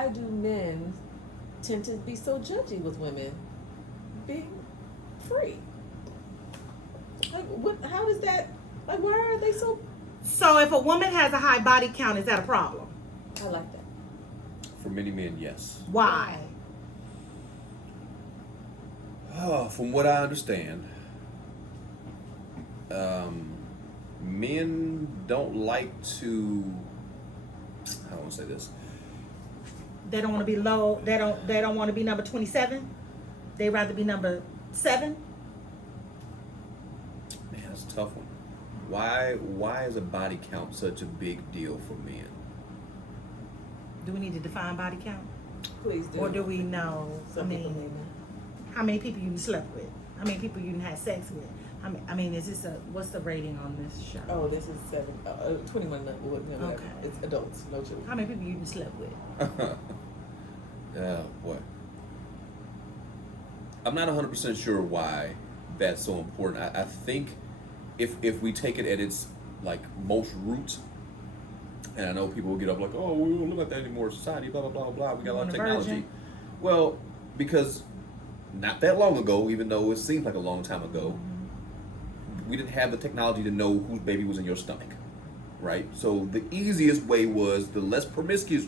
why do men tend to be so judgy with women being free? Like, what? How does that? Like, why are they so? So if a woman has a high body count, is that a problem? I like that. For many men, yes. Why? From what I understand, men don't like to. How do I want to say this? They don't want to be low. They don't want to be number 27. They rather be number 7. Man, that's a tough one. Why is a body count such a big deal for men? Do we need to define body count? Please do. Or do we know? Some people may not. How many people you slept with? How many people you had sex with? I mean, is this what's the rating on this show? Oh, this is 21. Whatever. Okay. It's adults, no children. How many people you slept with? Boy. I'm not 100% sure why that's so important. I think if we take it at its like most roots, and I know people will get up like, oh, we don't look like that anymore in society, blah, blah, blah, blah. We got a lot of technology. Well, because not that long ago, even though it seems like a long time ago, we didn't have the technology to know whose baby was in your stomach, right? So the easiest way was the less promiscuous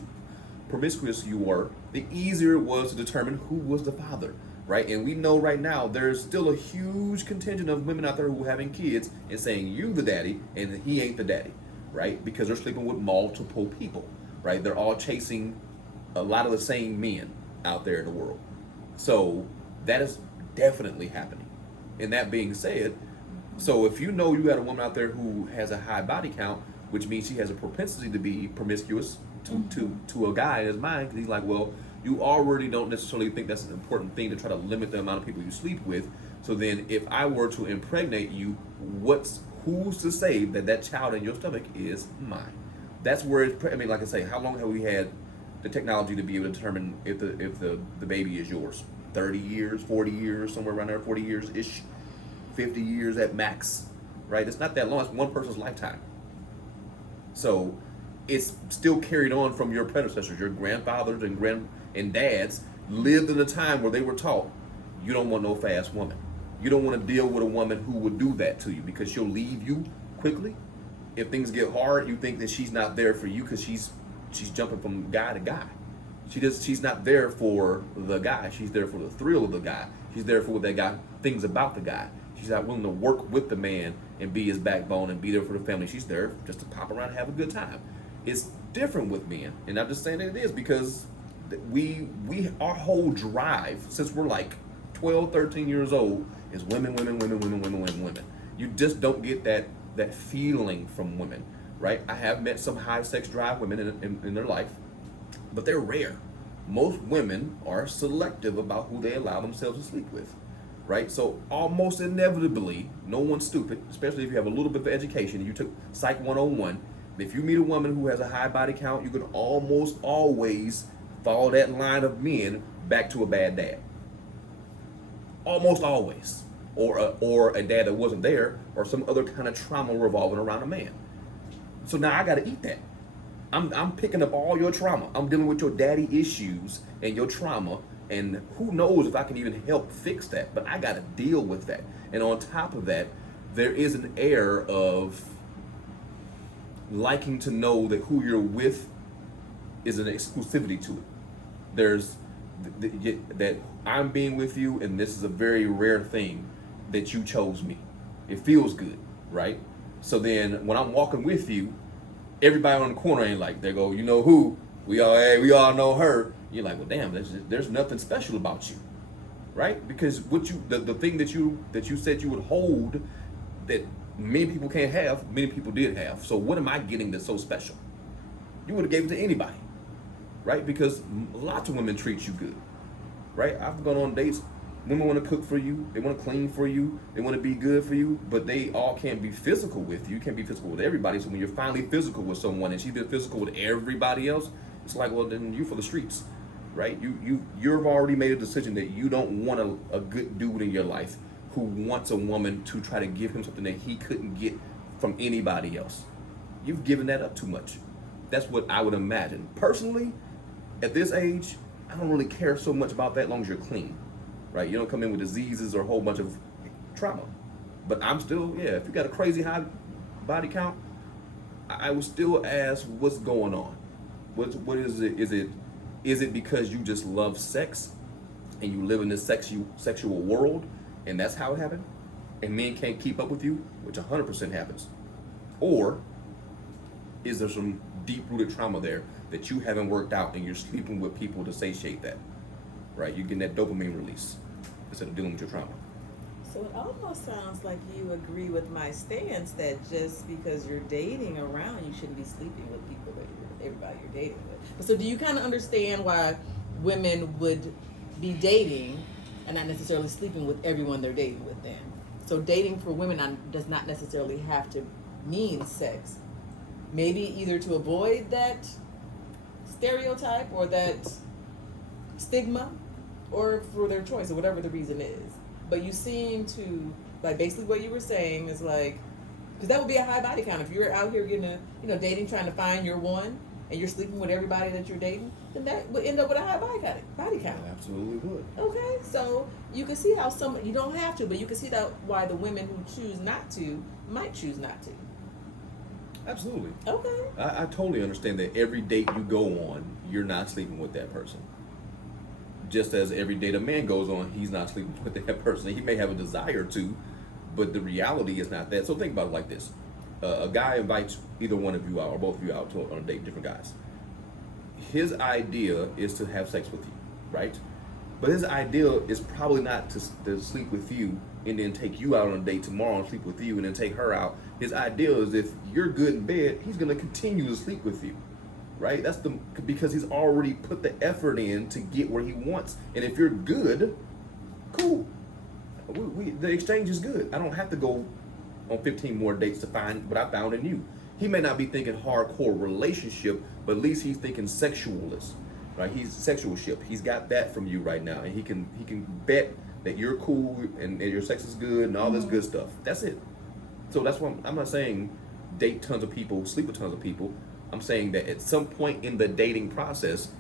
you were, the easier it was to determine who was the father, right? And we know right now there's still a huge contingent of women out there who are having kids and saying you the daddy and he ain't the daddy, right? Because they're sleeping with multiple people, right? They're all chasing a lot of the same men out there in the world. So that is definitely happening. And that being said, so if you know you got a woman out there who has a high body count, which means she has a propensity to be promiscuous to a guy in his mind, because he's like, well, you already don't necessarily think that's an important thing to try to limit the amount of people you sleep with. So then if I were to impregnate you, who's to say that child in your stomach is mine? That's where like I say, how long have we had the technology to be able to determine if the baby is yours? 30 years, 40 years, somewhere around there, 40 years-ish, 50 years at max, right? It's not that long. It's one person's lifetime. So it's still carried on from your predecessors. Your grandfathers and dads lived in a time where they were taught, you don't want no fast woman. You don't want to deal with a woman who would do that to you because she'll leave you quickly. If things get hard, you think that she's not there for you because she's jumping from guy to guy. She's not there for the guy. She's there for the thrill of the guy. She's there for what that guy thinks about the guy. She's not willing to work with the man and be his backbone and be there for the family. She's there just to pop around and have a good time. It's different with men, and I'm just saying that it is because our whole drive since we're like 12, 13 years old is women. You just don't get that feeling from women, right? I have met some high sex drive women in their life, but they're rare. Most women are selective about who they allow themselves to sleep with, right? So almost inevitably, no one's stupid, especially if you have a little bit of education. You took Psych 101. If you meet a woman who has a high body count, you can almost always follow that line of men back to a bad dad. Almost always. Or a dad that wasn't there, or some other kind of trauma revolving around a man. So now I got to eat that. I'm picking up all your trauma. I'm dealing with your daddy issues and your trauma, and who knows if I can even help fix that, but I got to deal with that. And on top of that, there is an air of liking to know that who you're with is an exclusivity to it. There's that I'm being with you, and this is a very rare thing that you chose me. It feels good, right? So then when I'm walking with you, everybody on the corner ain't like, they go, you know who? We all know her. You're like, well, damn, there's nothing special about you, right? Because the thing that you said you would hold that many people can't have, many people did have. So what am I getting that's so special? You would have gave it to anybody, right? Because lots of women treat you good, right? I've gone on dates. Women want to cook for you. They want to clean for you. They want to be good for you, but they all can't be physical with you. You can't be physical with everybody. So when you're finally physical with someone and she's been physical with everybody else, it's like, well, then you for the streets, right? You've already made a decision that you don't want a good dude in your life who wants a woman to try to give him something that he couldn't get from anybody else. You've given that up too much. That's what I would imagine. Personally, at this age, I don't really care so much about that as long as you're clean, right? You don't come in with diseases or a whole bunch of trauma. But I'm still, yeah, if you got a crazy high body count, I would still ask, what's going on? What is it? Is it because you just love sex and you live in this sexual world and that's how it happened? And men can't keep up with you, which 100% happens. Or is there some deep-rooted trauma there that you haven't worked out and you're sleeping with people to satiate that, right? You're getting that dopamine release instead of dealing with your trauma. So it almost sounds like you agree with my stance that just because you're dating around, you shouldn't be sleeping with people that everybody you're dating with. So do you kind of understand why women would be dating and not necessarily sleeping with everyone they're dating with then? So dating for women does not necessarily have to mean sex. Maybe either to avoid that stereotype or that stigma, or for their choice, or whatever the reason is. But you seem to, like, basically what you were saying is like, because that would be a high body count. If you're out here getting dating, trying to find your one, and you're sleeping with everybody that you're dating, then that would end up with a high body count. It absolutely would. Okay, so you can see how you don't have to, but you can see that why the women who choose not to might choose not to. Absolutely. Okay. I totally understand that every date you go on, you're not sleeping with that person. Just as every date a man goes on, he's not sleeping with that person. He may have a desire to, but the reality is not that. So think about it like this. A guy invites either one of you out or both of you out on a date, different guys. His idea is to have sex with you, right? But his idea is probably not to sleep with you and then take you out on a date tomorrow and sleep with you and then take her out. His idea is if you're good in bed, he's going to continue to sleep with you, right? Because he's already put the effort in to get where he wants. And if you're good, cool. The exchange is good. I don't have to go on 15 more dates to find what I found in you. He may not be thinking hardcore relationship, but at least he's thinking sexualist, right? He's sexualship. He's got that from you right now, and he can bet that you're cool and your sex is good and all this good stuff. That's it. So that's why I'm not saying date tons of people, sleep with tons of people. I'm saying that at some point in the dating process,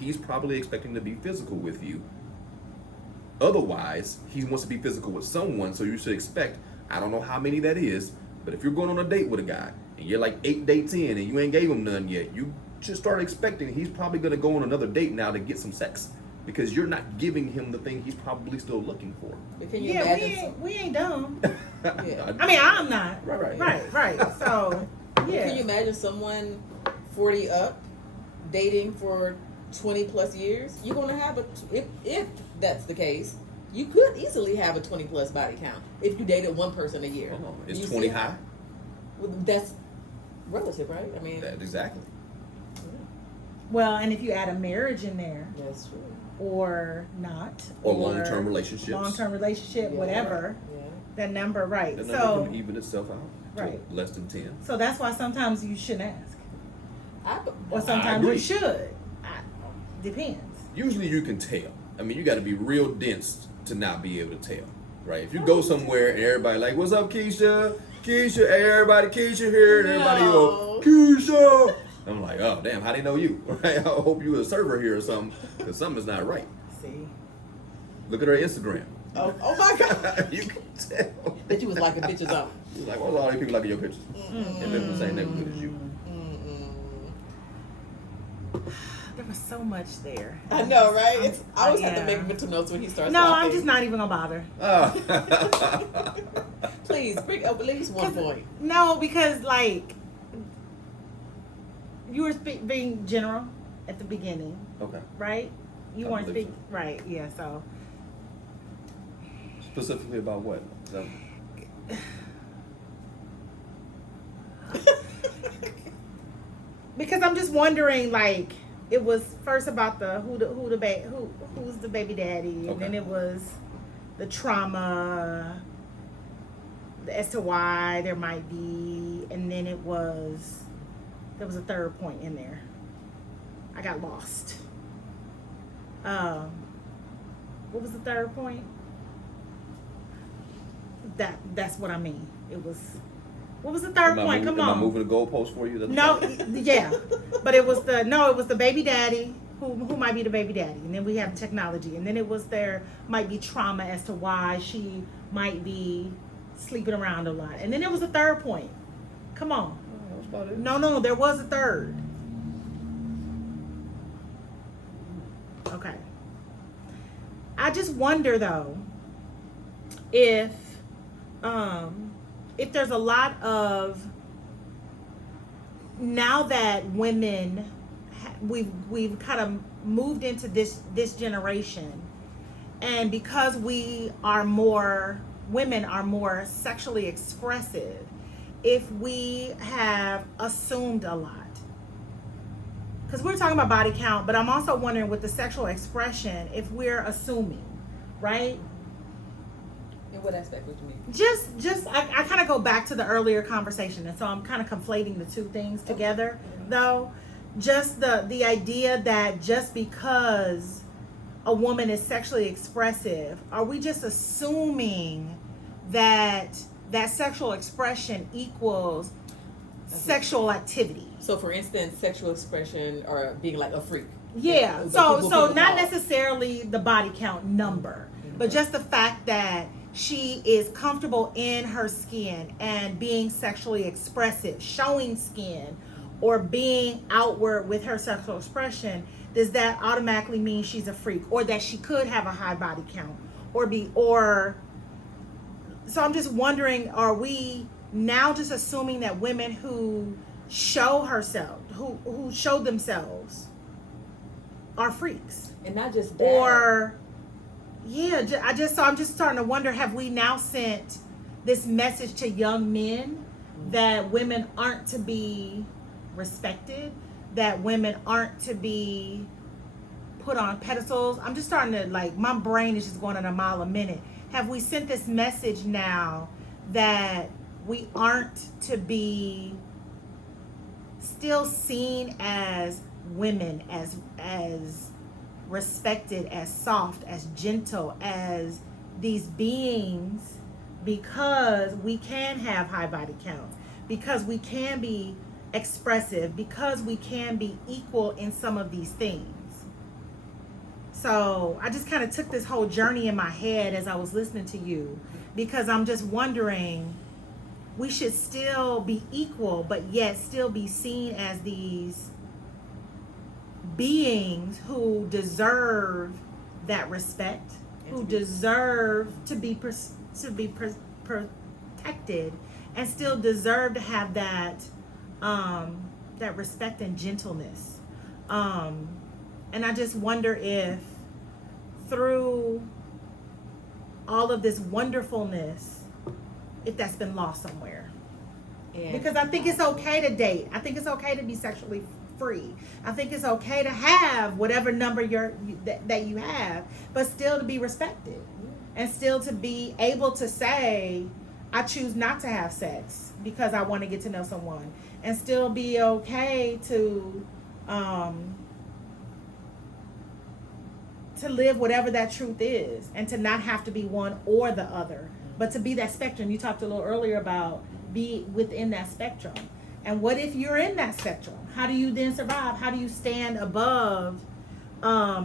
he's probably expecting to be physical with you. Otherwise, he wants to be physical with someone, so you should expect, I don't know how many that is, but if you're going on a date with a guy and you're like 8 dates in and you ain't gave him none yet, you should start expecting he's probably going to go on another date now to get some sex, because you're not giving him the thing he's probably still looking for. But can you imagine we ain't dumb. Yeah. I mean, I'm not. Right. So, yeah. Can you imagine someone 40 up dating for 20 plus years? You're going to have if that's the case, you could easily have a 20 plus body count if you dated one person a year. Oh, is 20 high? Well, that's relative, right? I mean, Exactly. Yeah, Well, and if you add a marriage in there, that's true. or not, Or long-term relationships. long-term relationship, Yeah. whatever, Yeah. that number, right? That So, number can even itself out to Right. less than 10. so that's why sometimes you shouldn't ask, or I sometimes you agree. should. Depends. Usually you can tell. I mean, you got to be real dense to not be able to tell, right? If you go somewhere and everybody like, "What's up, Keisha? Keisha, hey, everybody, Keisha here," and everybody go, "Keisha." I'm like, "Oh, damn, how they know you?" Right? I hope you a server here or something, because something's not right. See, Look at her Instagram. Oh my God. You can tell. That you was liking bitches on. She's like, "What's all these people liking your pictures?" And they're from the same neighborhood as you. there was so much there. I know, right? I always have to yeah. make mental notes when he starts No, talking. I'm just not even gonna bother. Oh. Please, bring up at least one point. No, because like you were being general at the beginning, Okay. right? You I weren't believe speaking, right? Yeah. So Specifically about what? because I'm just wondering, like, it was first about the who's the baby daddy, and Okay. then it was the trauma as to why there might be, and then there was a third point in there. I got lost. What was the third point? That's what I mean. It was. What was the third point? Am I moving the goalpost for you? No, yeah, but it was the baby daddy, who might be the baby daddy, and then we have technology, and then it was there might be trauma as to why she might be sleeping around a lot, and then there was a third point. Come on. That's about it. No, there was a third. Okay. I just wonder though if there's a lot of, now that women, we've kind of moved into this generation, and because women are more sexually expressive, if we have assumed a lot, because we're talking about body count, but I'm also wondering with the sexual expression if we're assuming, right? In what aspect? What do you mean? Just I kind of go back to the earlier conversation, and so I'm kind of conflating the two things together, though. Just the idea that just because a woman is sexually expressive, are we just assuming that sexual expression equals sexual activity? So, for instance, sexual expression or being like a freak. Yeah. Like So people not call. necessarily the body count number, but just the fact that she is comfortable in her skin and being sexually expressive, showing skin, or being outward with her sexual expression. Does that automatically mean she's a freak, or that she could have a high body count, so I'm just wondering, are we now just assuming that women who show themselves are freaks? And not just that. Or I'm just starting to wonder, have we now sent this message to young men that women aren't to be respected, that women aren't to be put on pedestals? I'm just starting to, like, my brain is just going at a mile a minute. Have we sent this message now that we aren't to be still seen as women, as respected, as soft, as gentle, as these beings, because we can have high body counts, because we can be expressive, because we can be equal in some of these things? So I just kind of took this whole journey in my head as I was listening to you, because I'm just wondering, we should still be equal, but yet still be seen as these beings who deserve that respect, who deserve to be protected, and still deserve to have that respect and gentleness. And I just wonder if through all of this wonderfulness, if that's been lost somewhere. Because I think it's okay to date. I think it's okay to be sexually free. I think it's okay to have whatever number that you have, but still to be respected, and still to be able to say, I choose not to have sex because I want to get to know someone, and still be okay to live whatever that truth is, and to not have to be one or the other, but to be that spectrum. You talked a little earlier about be within that spectrum. And what if you're in that spectrum? How do you then survive? How do you stand above?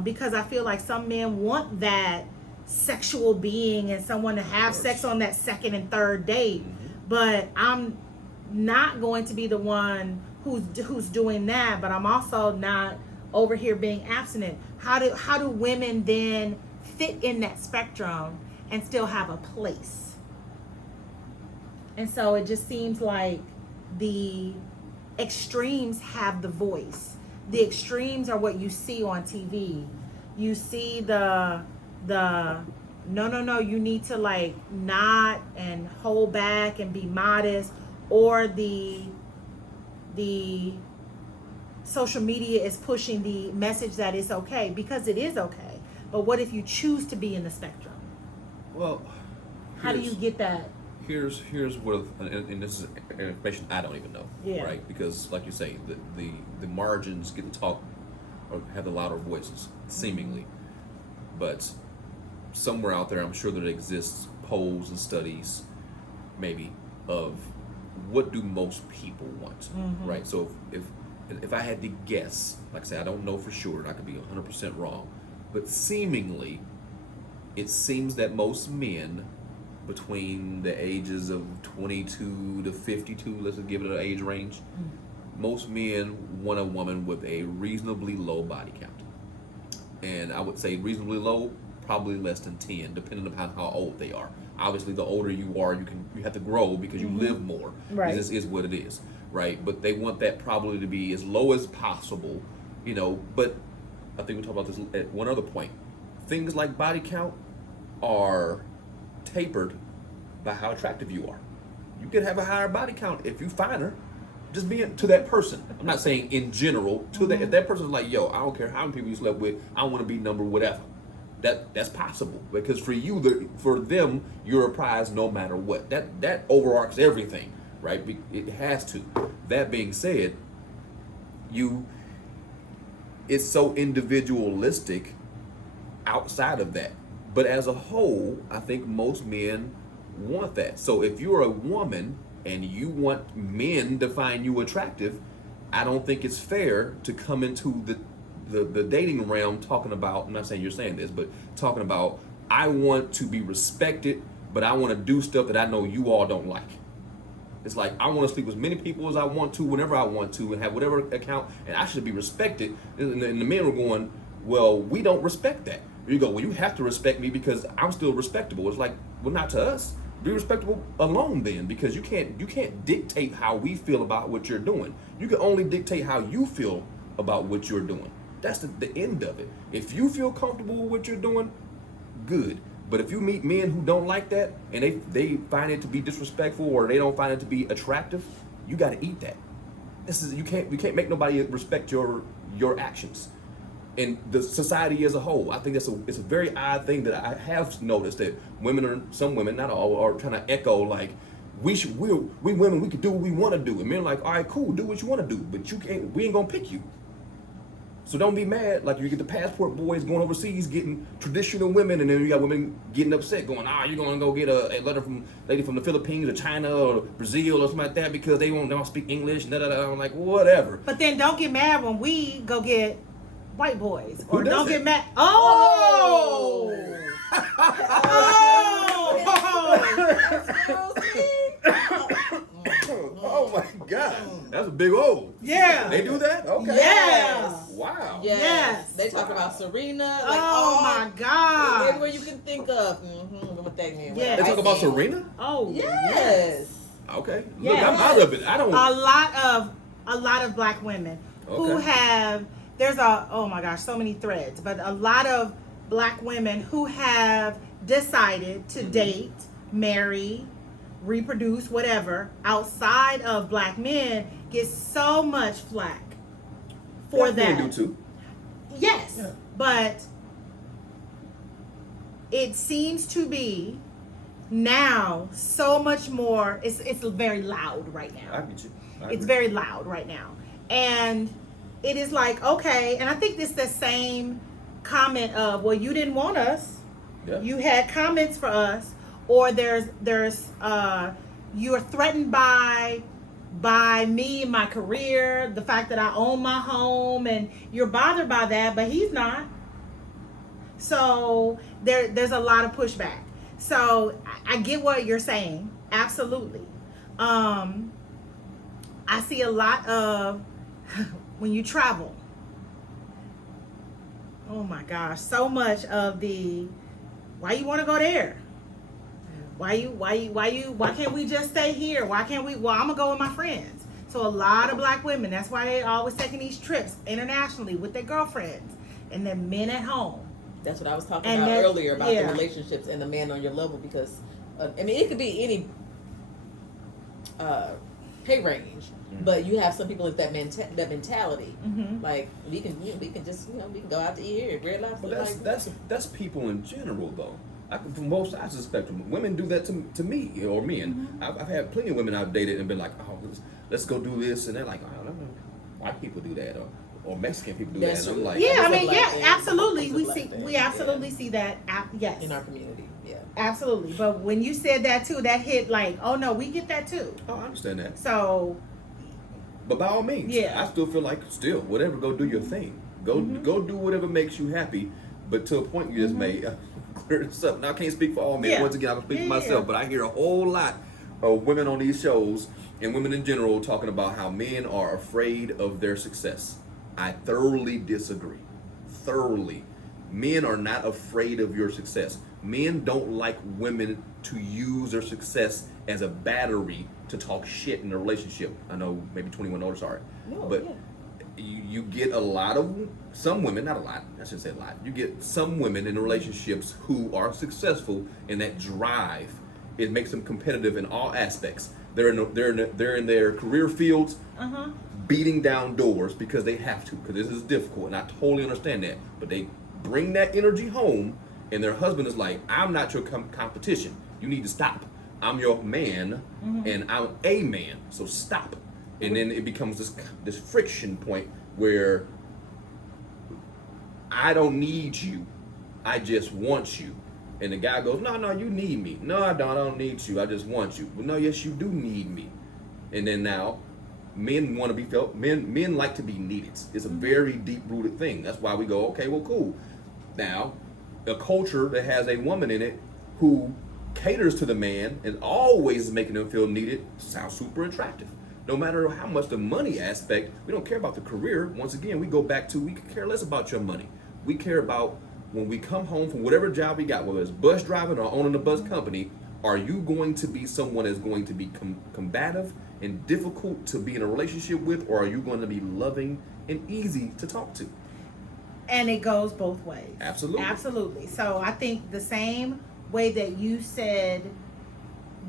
Because I feel like some men want that sexual being and someone to have sex on that second and third date, but I'm not going to be the one who's doing that, but I'm also not over here being abstinent. How do women then fit in that spectrum and still have a place? And so it just seems like the extremes have the voice. The extremes are what you see on TV. You see the no, you need to like not and hold back and be modest, or the social media is pushing the message that it's okay, because it is okay. But what if you choose to be in the spectrum? Well, how do you get that? Here's what, and this is information I don't even know, right? Because like you say, the margins get to talk or have the louder voices, seemingly, but somewhere out there, I'm sure that exists polls and studies, maybe, of what do most people want, right? So if if I had to guess, like I said, I don't know for sure, and I could be 100% wrong, but seemingly, it seems that most men between the ages of 22 to 52, let's just give it an age range, most men want a woman with a reasonably low body count. And I would say reasonably low, probably less than 10, depending upon how old they are. Obviously, the older you are, you have to grow because you live more. Right. This is what it is, right? But they want that probably to be as low as possible, you know. But I think we talked about this at one other point. Things like body count are tapered by how attractive you are. You can have a higher body count if you find her. Just being to that person. I'm not saying in general. To that, if that person's like, yo, I don't care how many people you slept with, I want to be number whatever. That's possible because for you, for them, you're a prize no matter what. That overarches everything, right? It has to. That being said, it's so individualistic outside of that. But as a whole, I think most men want that. So if you're a woman and you want men to find you attractive, I don't think it's fair to come into the dating realm talking about, I'm not saying you're saying this, but talking about, I want to be respected, but I want to do stuff that I know you all don't like. It's like, I want to sleep with as many people as I want to, whenever I want to, and have whatever account, and I should be respected. And the men were going, well, we don't respect that. You go, well, you have to respect me because I'm still respectable. It's like, well, not to us. Be respectable alone then, because you can't dictate how we feel about what you're doing. You can only dictate how you feel about what you're doing. That's the end of it. If you feel comfortable with what you're doing, good. But if you meet men who don't like that and they find it to be disrespectful or they don't find it to be attractive, you got to eat that. You can't make nobody respect your actions. And the society as a whole, I think it's a very odd thing that I have noticed that some women, not all, are trying to echo like, we women, we can do what we want to do. And men are like, all right, cool, do what you want to do, but we ain't gonna pick you. So don't be mad. Like you get the passport boys going overseas getting traditional women, and then you got women getting upset, going, you're gonna go get a letter from lady from the Philippines or China or Brazil or something like that because they don't speak English. I'm like, whatever. But then don't get mad when we go get white boys, or don't get mad. Oh! Oh my God, that's a big O. Yeah. They do that? Okay. Yes. Wow. Yes. They talk about Serena. Like, oh my God. Everywhere you can think of. What that means. Yeah. They talk about Serena? Oh yes. Okay. Look, Yes. I'm out of it. I don't. A lot of black women who have. There's oh my gosh, so many threads, but a lot of black women who have decided to date, marry, reproduce, whatever, outside of black men get so much flack for that. They do too. Yes, Yeah. but it seems to be now so much more. It's very loud right now. I get you. It's very loud right now, and it is like, okay, and I think it's the same comment of, well, you didn't want us. Yeah. You had comments for us, or there's you're threatened by me, my career, the fact that I own my home, and you're bothered by that, but he's not. So there's a lot of pushback. So I get what you're saying, absolutely. I see a lot of when you travel, oh my gosh, so much of the, why you want to go there? Why can't we just stay here? Why can't we? Well, I'm gonna go with my friends. So a lot of black women, that's why they always taking these trips internationally with their girlfriends and their men at home. That's what I was talking about earlier about the relationships and the man on your level, because it could be any pay range, but you have some people with that mentality. Like we can just we can go out to eat here, Red Lobster. But that's people in general though. From both sides of the spectrum, women do that to me or men. I've had plenty of women I've dated and been like, oh, let's go do this, and they're like, oh, I don't know, white people do that, or Mexican people do that, and I'm like, absolutely, we absolutely see that, yes, in our community, yeah, absolutely. But when you said that too, that hit like, oh no, we get that too. Oh, I understand that. So But by all means, Yeah. I still feel like whatever. Go do your thing. Go do whatever makes you happy. But to a point you just made, clear this up. Now I can't speak for all men. Yeah. Once again, I can speak for Yeah. myself. But I hear a whole lot of women on these shows and women in general talking about how men are afraid of their success. I thoroughly disagree. Thoroughly. Men are not afraid of your success. Men don't like women to use their success as a battery to talk shit in a relationship. I know maybe 21 older, sorry. No, but yeah. you get a lot of, some women, not a lot, I shouldn't say a lot. You get some women in relationships who are successful, and that drive, it makes them competitive in all aspects. They're in their career fields, beating down doors because they have to, because this is difficult, and I totally understand that. But they bring that energy home, and their husband is like, I'm not your competition. You need to stop. I'm your man, and I'm a man, so stop. And then it becomes this friction point where I don't need you, I just want you. And the guy goes, no, you need me. No, I don't need you, I just want you. Well, no, yes, you do need me. And then now, men want to be felt, men like to be needed. It's a very deep-rooted thing. That's why we go, okay, well, cool. Now, a culture that has a woman in it who caters to the man and always is making them feel needed sounds super attractive. No matter how much the money aspect, we don't care about the career. Once again, we go back to, we care less about your money. We care about when we come home from whatever job we got, whether it's bus driving or owning a bus company, are you going to be someone that's going to be combative and difficult to be in a relationship with, or are you going to be loving and easy to talk to? And it goes both ways. Absolutely. Absolutely. So I think the same way that you said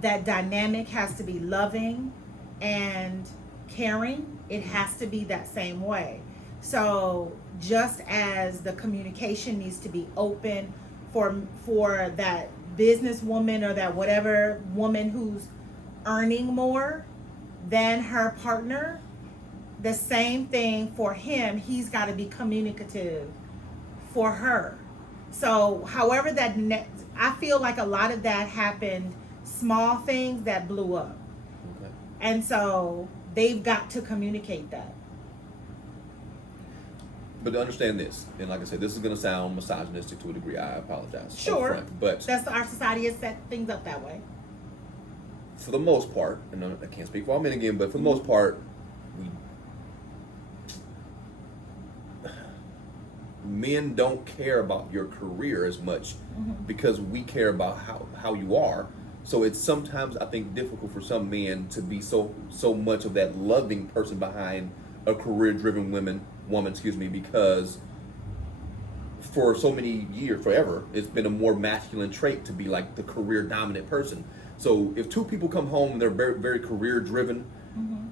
that dynamic has to be loving and caring, it has to be that same way. So just as the communication needs to be open for that businesswoman or that whatever woman who's earning more than her partner, the same thing for him. He's got to be communicative for her. So however that I feel like a lot of that happened, small things that blew up. Okay. And so they've got to communicate that. But to understand this, and like I said, this is going to sound misogynistic to a degree. I apologize. Sure. Upfront, but That's our society has set things up that way. for the most part, and I can't speak for all men again, but for the most part, men don't care about your career as much because we care about how you are. So it's sometimes, I think, difficult for some men to be so much of that loving person behind a career-driven woman, because for so many years, forever, it's been a more masculine trait to be like the career-dominant person. So if two people come home and they're very, very career-driven,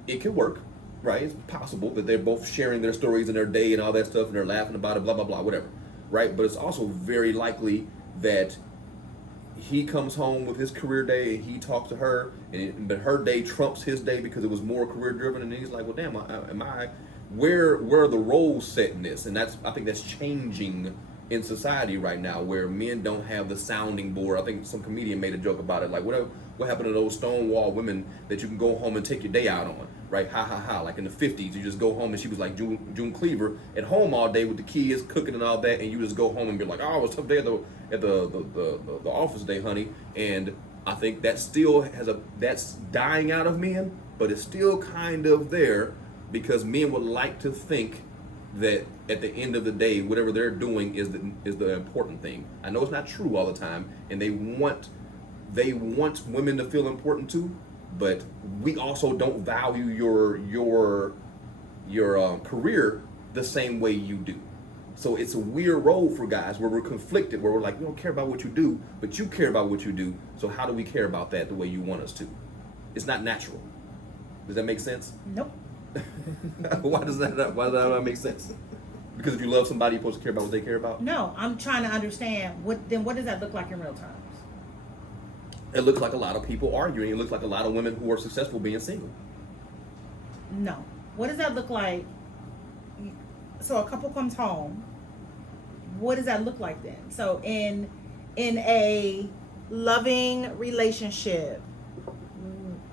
it could work, right? It's possible that they're both sharing their stories and their day and all that stuff, and they're laughing about it, blah, blah, blah, whatever, right? But it's also very likely that he comes home with his career day and he talks to her, but her day trumps his day because it was more career-driven, and he's like, well, damn, where are the roles set in this? And I think that's changing in society right now, where men don't have the sounding board. I think some comedian made a joke about it, like what happened to those Stonewall women that you can go home and take your day out on, right? Ha ha ha. Like in the 50s, you just go home, and she was like June Cleaver at home all day with the kids cooking and all that, and you just go home and be like, oh, it was a tough day at the office day, honey. And I think that still that's dying out of men, but it's still kind of there, because men would like to think that at the end of the day, whatever they're doing is the important thing. I know it's not true all the time, and they want women to feel important too, but we also don't value your career the same way you do. So it's a weird role for guys where we're conflicted, where we're like, we don't care about what you do, but you care about what you do. So how do we care about that the way you want us to? It's not natural. Does that make sense? Nope. Why does that not make sense? Because if you love somebody, you're supposed to care about what they care about? No, I'm trying to understand what does that look like in real terms? It looks like a lot of people arguing. It looks like a lot of women who are successful being single. No. What does that look like? So a couple comes home. What does that look like then? So in a loving relationship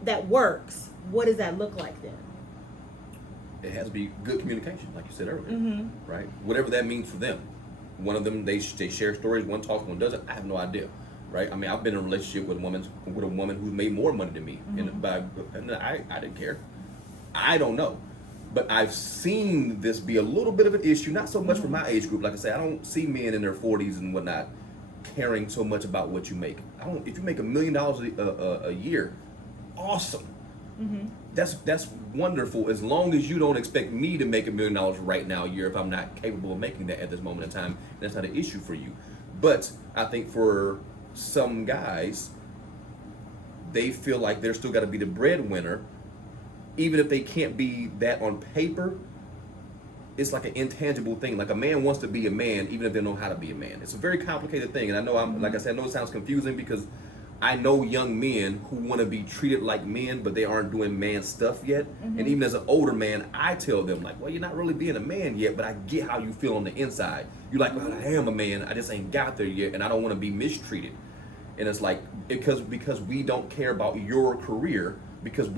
that works, what does that look like then? it has to be good communication, like you said earlier, Mm-hmm. right? Whatever that means for them. One of them, they share stories. One talks, one doesn't. I have no idea, right? I mean, I've been in a relationship with a woman who's made more money than me, and I didn't care. I don't know, but I've seen this be a little bit of an issue. Not so much for my age group. Like I say, I don't see men in their 40s and whatnot caring so much about what you make. If you make $1 million a year, awesome. Mm-hmm. That's wonderful, as long as you don't expect me to make $1 million right now a year if I'm not capable of making that at this moment in time. That's not an issue for you. But I think for some guys, they feel like they're still got to be the breadwinner, even if they can't be that on paper. It's like an intangible thing. Like a man wants to be a man, even if they know how to be a man. It's a very complicated thing, and I know like I said, I know it sounds confusing because I know young men who want to be treated like men, but they aren't doing man stuff yet. And even as an older man, I tell them, like, well, you're not really being a man yet, but I get how you feel on the inside. You're like, well, I am a man, I just ain't got there yet, and I don't want to be mistreated. And it's like, because we don't care about your career, because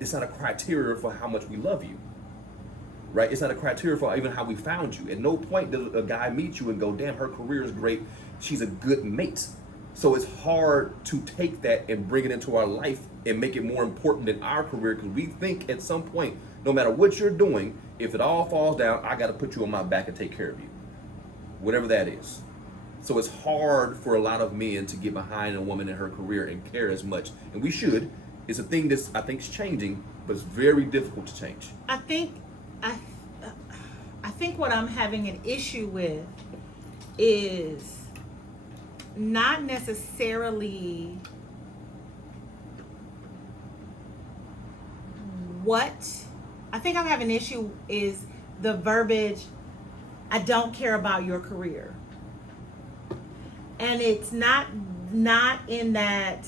it's not a criteria for how much we love you. Right? It's not a criteria for even how we found you. At no point does a guy meet you and go, damn, her career is great, she's a good mate. So it's hard to take that and bring it into our life and make it more important than our career, because we think at some point, no matter what you're doing, if it all falls down, I got to put you on my back and take care of you, whatever that is. So it's hard for a lot of men to get behind a woman in her career and care as much, and we should. It's a thing that's, I think, is changing, but it's very difficult to change. I think what I'm having an issue with is not necessarily what I think I'm having an issue is the verbiage, I don't care about your career. And it's not in that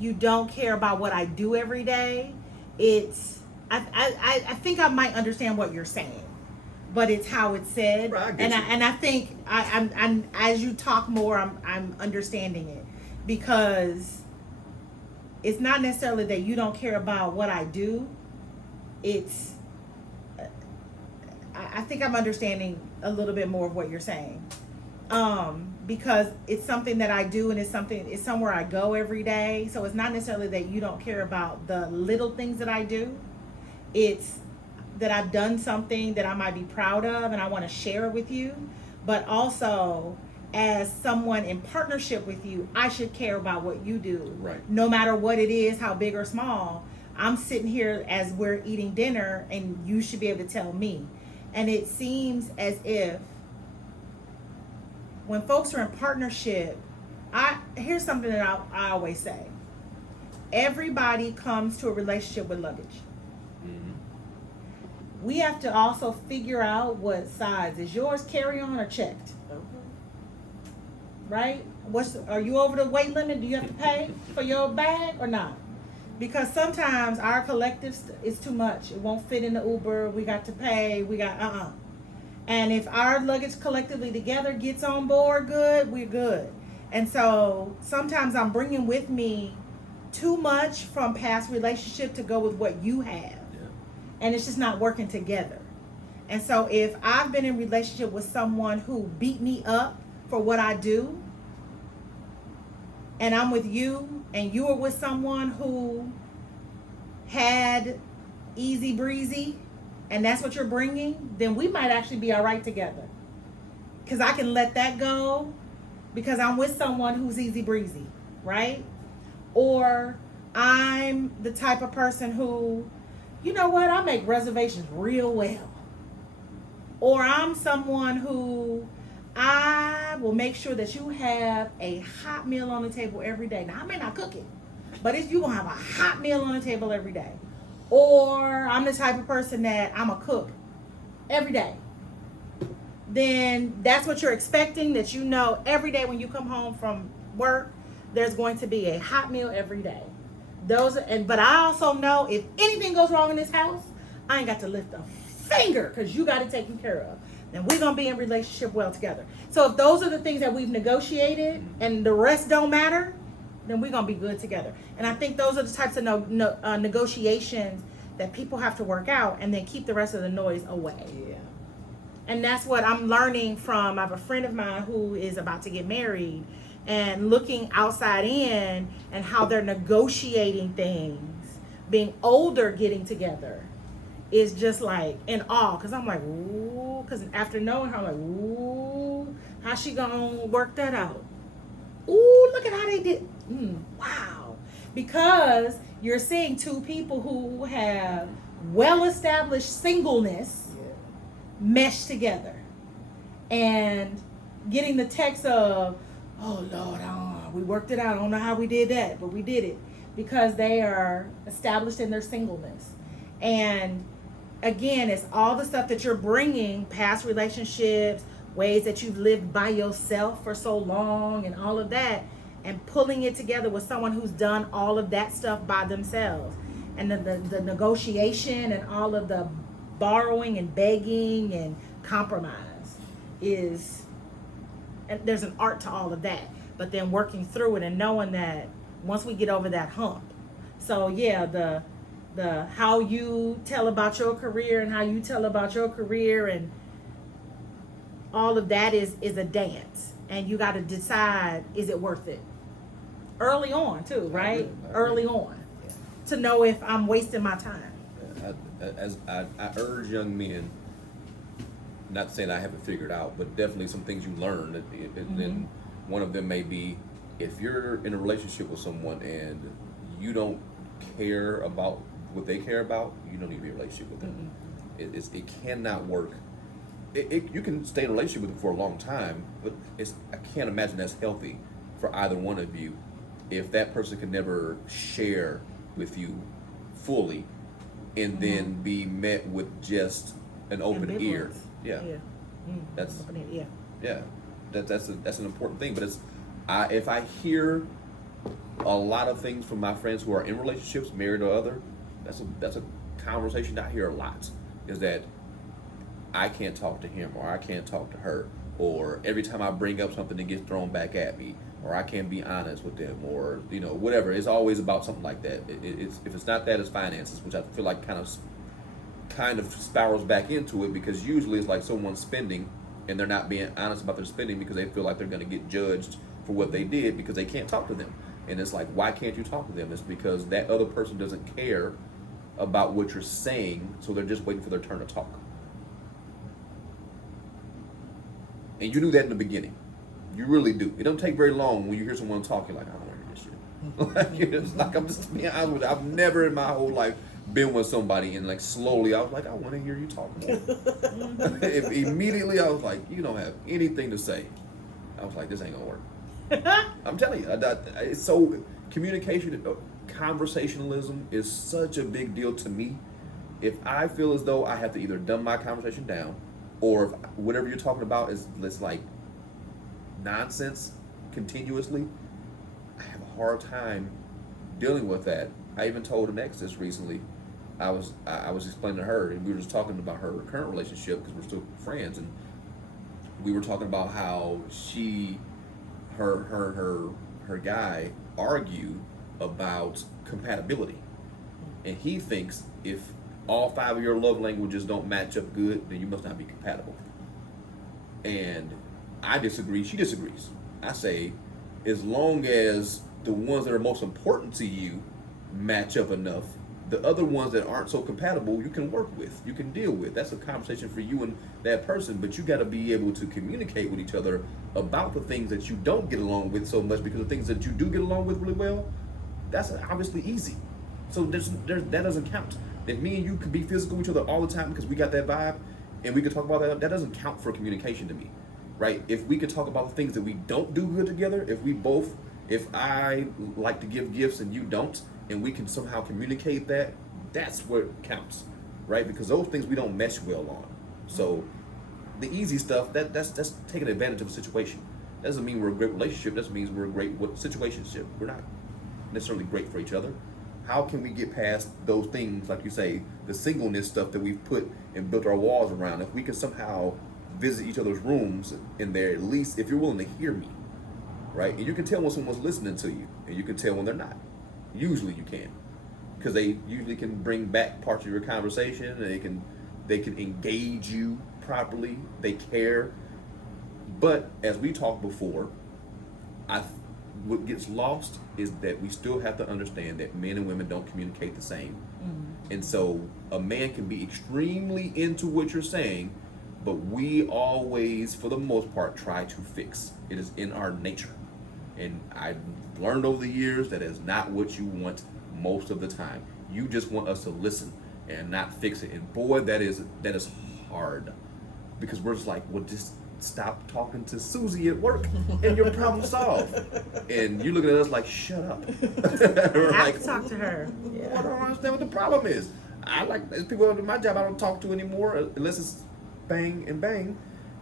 you don't care about what I do every day. It's I think I might understand what you're saying, but it's how it's said. Right, and I think I'm as you talk more, I'm understanding it, because it's not necessarily that you don't care about what I do. It's I think I'm understanding a little bit more of what you're saying, because it's something that I do, and it's somewhere I go every day. So it's not necessarily that you don't care about the little things that I do. It's that I've done something that I might be proud of and I want to share it with you, but also as someone in partnership with you, I should care about what you do. Right. No matter what it is, how big or small. I'm sitting here as we're eating dinner, and you should be able to tell me. And it seems as if when folks are in partnership, here's something that I always say. Everybody comes to a relationship with luggage. We have to also figure out what size. Is yours carry-on or checked? Right? Are you over the weight limit? Do you have to pay for your bag or not? Because sometimes our collective is too much. It won't fit in the Uber. We got to pay. We got And if our luggage collectively together gets on board good, we're good. And so sometimes I'm bringing with me too much from past relationship to go with what you have. And it's just not working together. And so if I've been in relationship with someone who beat me up for what I do, and I'm with you, and you are with someone who had easy breezy, and that's what you're bringing, then we might actually be all right together. Because I can let that go because I'm with someone who's easy breezy, right? Or I'm the type of person who, you know what, I make reservations real well. Or I'm someone who I will make sure that you have a hot meal on the table every day. Now, I may not cook it, but you're going to have a hot meal on the table every day. Or I'm the type of person that I'm a cook every day. Then that's what you're expecting, that you know every day when you come home from work, there's going to be a hot meal every day. But I also know if anything goes wrong in this house, I ain't got to lift a finger because you got it taken care of. Then we're going to be in relationship well together. So if those are the things that we've negotiated and the rest don't matter, then we're going to be good together. And I think those are the types of negotiations that people have to work out and then keep the rest of the noise away. Yeah. And that's what I'm learning from. I have a friend of mine who is about to get married, and looking outside in and how they're negotiating things, being older, getting together, is just like in awe. Because I'm like, ooh, because after knowing her, I'm like, ooh, how's she gonna work that out? Ooh, look at how they did. Wow. Because you're seeing two people who have well-established singleness mesh together, and getting the text of, oh Lord, we worked it out. I don't know how we did that, but we did it, because they are established in their singleness. And again, it's all the stuff that you're bringing, past relationships, ways that you've lived by yourself for so long, and all of that, and pulling it together with someone who's done all of that stuff by themselves, and the negotiation and all of the borrowing and begging and compromise is, and there's an art to all of that, but then working through it and knowing that once we get over that hump. So yeah, the how you tell about your career and how you tell about your career and all of that is a dance, and you got to decide, is it worth it early on too, right? I agree. Early on, to know if I'm wasting my time. I urge young men, not saying I haven't figured out, but definitely some things you learn. And one of them may be, if you're in a relationship with someone and you don't care about what they care about, you don't need to be in a relationship with them. It cannot work. You can stay in a relationship with them for a long time, but I can't imagine that's healthy for either one of you if that person can never share with you fully, and then be met with just an open ear. Yeah. That's open ear, yeah. That's an important thing. But if I hear a lot of things from my friends who are in relationships, married or other, that's a conversation I hear a lot. Is that I can't talk to him, or I can't talk to her, or every time I bring up something, it gets thrown back at me, or I can't be honest with them, or whatever. It's always about something like that. If it's not that, it's finances, which I feel like kind of spirals back into it, because usually it's like someone's spending and they're not being honest about their spending because they feel like they're going to get judged for what they did because they can't talk to them. And it's like, why can't you talk to them? It's because that other person doesn't care about what you're saying, so they're just waiting for their turn to talk. And you do that in the beginning. You really do. It don't take very long when you hear someone talk, you're like, I don't want to hear this shit. I'm just being honest with you. I've never in my whole life been with somebody and like slowly I was like, I want to hear you talk more. Immediately I was like, you don't have anything to say. I was like, this ain't gonna work. I'm telling you, it's so, communication, conversationalism is such a big deal to me. If I feel as though I have to either dumb my conversation down, or if whatever you're talking about is like nonsense continuously, I have a hard time dealing with that. I even told an ex this recently. I was explaining to her, and we were just talking about her current relationship because we're still friends, and we were talking about how her guy argue about compatibility, and he thinks if all 5 of your love languages don't match up good, then you must not be compatible. And I disagree. She disagrees. I say, as long as the ones that are most important to you match up enough, the other ones that aren't so compatible, you can work with, you can deal with. That's a conversation for you and that person, but you got to be able to communicate with each other about the things that you don't get along with so much, because the things that you do get along with really well, that's obviously easy. So that doesn't count. If me and you could be physical with each other all the time because we got that vibe and we could talk about that doesn't count for communication to me, right? If we could talk about the things that we don't do good together, if I like to give gifts and you don't, and we can somehow communicate that, that's what counts, right? Because those things we don't mesh well on. So the easy stuff, that's taking advantage of a situation. That doesn't mean we're a great relationship. That means we're a great situationship. We're not necessarily great for each other. How can we get past those things, like you say, the singleness stuff that we've put and built our walls around? If we can somehow visit each other's rooms in there, at least if you're willing to hear me, right? And you can tell when someone's listening to you, and you can tell when they're not. Usually you can. because they usually can bring back parts of your conversation, and they can engage you properly. They care. But as we talked before, what gets lost is that we still have to understand that men and women don't communicate the same. And so a man can be extremely into what you're saying, but we always, for the most part, try to fix. It is in our nature. And I've learned over the years that is not what you want most of the time. You just want us to listen and not fix it. And boy, that is hard. Because we're just like, well, just stop talking to Susie at work and your problem solved. And you look at us like, shut up. We're I have like, to talk to her. I don't understand what the problem is. There's people at my job I don't talk to anymore unless it's bang and bang.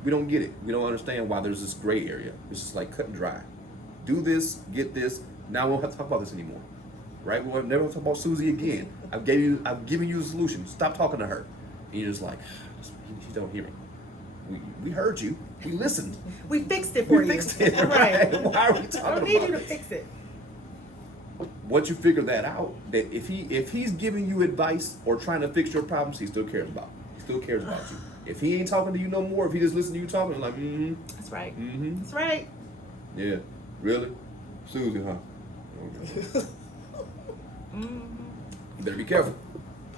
We don't get it. We don't understand why there's this gray area. It's just like cut and dry. Do this, get this. Now we won't have to talk about this anymore. Right? We'll never talk about Susie again. I've given you a solution. Stop talking to her. And you're just like, she don't hear me. We heard you. We listened. We fixed it for you. We fixed it. Right. Why are we talking about it? I don't need you to fix it. Once you figure that out, that if he's giving you advice or trying to fix your problems, he still cares about you. He still cares about you. If he ain't talking to you no more, if he just listens to you talking, like, That's right. That's right. Yeah. Really? Susie, huh? Okay. You better be careful.